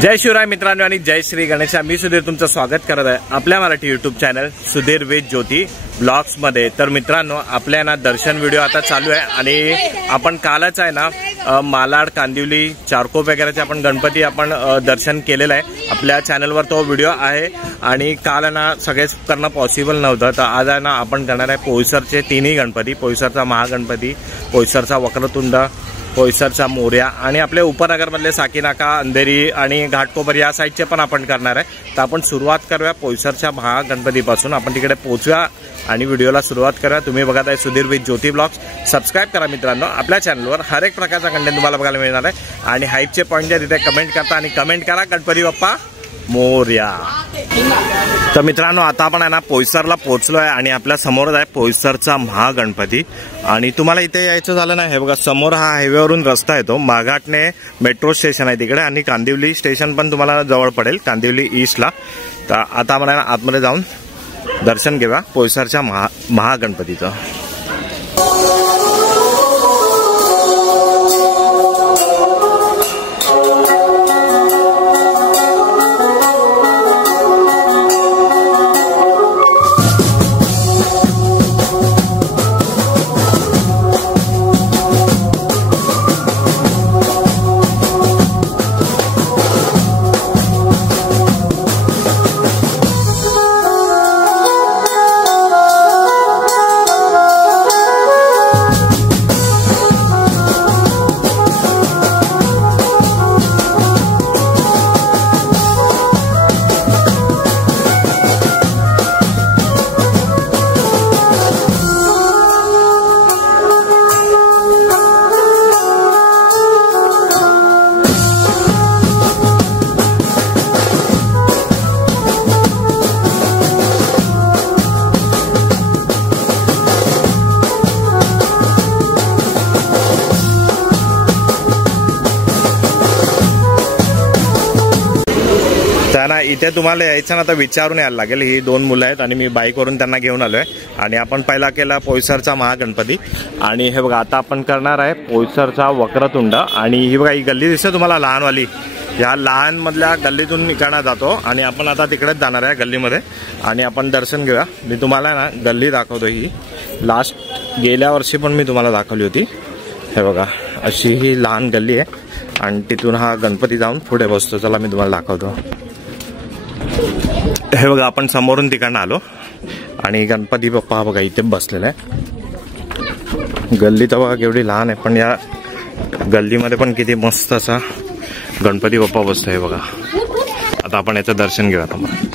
जय शिवराय मित्रांनो आणि जय श्री गणेश। मी सुधीर तुमचं स्वागत करत आहे आपल्या Marathi YouTube channel Sudhir with Jyoti blogs मध्ये। तर मित्रांनो आपल्या ना दर्शन व्हिडिओ आता चालू आहे आणि आपण कालच आहे ना मालाड कांदिवली चारकोप वगैरेचे आपण गणपती आपण दर्शन केलेलं आहे। आपल्या चॅनलवर तो व्हिडिओ आहे आणि काल ना सगळेच करणं पॉसिबल नव्हतं, तर आज आहे ना आपण करणार आहे पोईसरचे तिन्ही गणपती, पोईसरचा महागणपती, पोईसरचा वक्रतुंड, पोईसरचा मोर्या आणि आपले उपनगरमधले साकीनाका, अंधेरी आणि घाटकोपर या साईडचे पण आपण करणार आहे। तर आपण सुरुवात करूया पोईसरच्या महागणपतीपासून। आपण तिकडे पोहोचूया आणि व्हिडिओला सुरुवात करूया। तुम्ही बघत आहे Sudhir with Jyoti blogs. Subscribe करा मित्रांनो, आपल्या चॅनलवर हर एक प्रकारचा कंटेंट तुम्हाला बघायला मिळणार आहे। आणि हाईपचे पॉईंट तिथे कमेंट करता आणि कमेंट करा गणपती बाप्पा मोर्या। तर मित्रांनो आता आपण आहे ना पोईसरला पोहोचलोय आणि आपल्या समोरच आहे पोईसरचा महागणपती। आणि तुम्हाला इथे यायचं झालं ना, हे बघा समोर हा हायवेवरून रस्ता येतो, माघाटने मेट्रो स्टेशन आहे तिकडे आणि कांदिवली स्टेशन पण तुम्हाला जवळ पडेल कांदिवली ईस्टला। तर आता आपण आतमध्ये जाऊन दर्शन घेऊया पोईसरच्या महागणपतीचं। त्यांना इथे तुम्हाला यायचं ना तर विचारून यायला लागेल। ही दोन मुलं आहेत आणि मी बाईकवरून त्यांना घेऊन आलोय आणि आपण पहिला केला पोईसरचा महागणपती आणि हे बघा आता आपण करणार आहे पोईसरचा वक्रतुंड। आणि ही बघा ही गल्ली दिसते तुम्हाला लहानवाली, या लहान मधल्या गल्लीतून निघाला जातो आणि आपण आता तिकडेच जाणार आहे गल्लीमध्ये आणि आपण दर्शन घेऊया। मी तुम्हाला ना गल्ली दाखवतो, ही लास्ट गेल्या वर्षी पण मी तुम्हाला दाखवली होती। हे बघा अशी ही लहान गल्ली आहे आणि तिथून हा गणपती जाऊन पुढे बसतो। चला मी तुम्हाला दाखवतो। हे बघा आपण समोरून तिकडनं आलो आणि गणपती बाप्पा बघा इथे बसलेला आहे। गल्ली तर बघा केवढी लहान आहे पण या गल्लीमध्ये पण किती मस्त असा गणपती बाप्पा बसतोय बघा। आता आपण याचं दर्शन घेऊया तुम्हाला।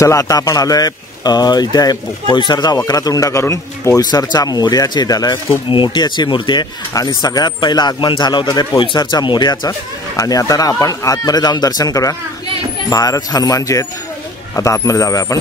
चला आता आपण आलोय इथे पोईसरचा वक्रतुंड करून पोईसरचा मोर्याचे इथे आलोय। खूप मोठी अशी मूर्ती आहे आणि सगळ्यात पहिलं आगमन झालं होतं ते पोईसरच्या मोर्याचं। आणि आता ना आपण आतमध्ये जाऊन दर्शन करूया। बाहेरच हनुमानजी आहेत, आता आतमध्ये जाऊया आपण।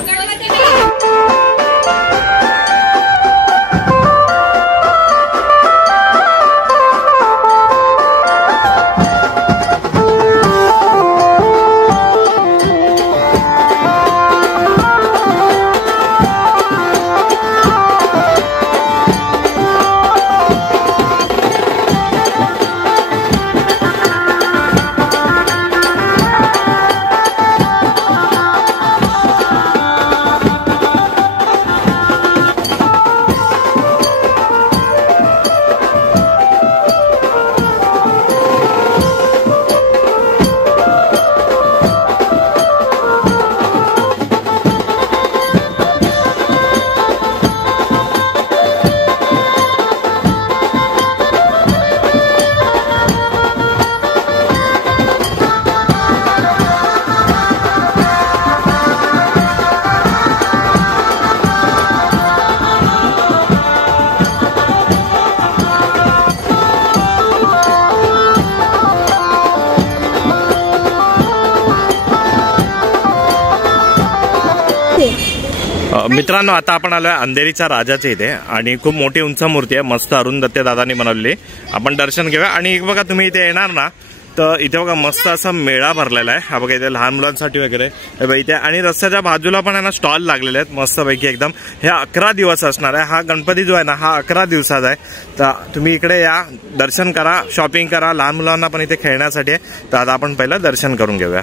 मित्रांनो आता आपण आलोय अंधेरीच्या राजाच्या इथे आणि खूप मोठी उंच मूर्ती आहे, मस्त अरुण दत्ते दादांनी बनवलेली. आपण दर्शन घेऊया. आणि बघा तुम्ही इथे येणार ना तर इथे बघा मस्त असा मेळा भरलेला आहे. हा बघा इथे लहान मुलांसाठी वगैरे इथे, आणि रस्त्याच्या बाजूला पण आहे ना स्टॉल लागलेले आहेत मस्त पैकी एकदम. हे 11 दिवस असणार आहे. हा गणपती जो आहे ना हा 11 दिवसाचा आहे. तर तुम्ही इकडे या, दर्शन करा, शॉपिंग करा, लहान मुलांना पण इथे खेळण्यासाठी आहे. तर आता आपण पहिलं दर्शन करून घेऊया.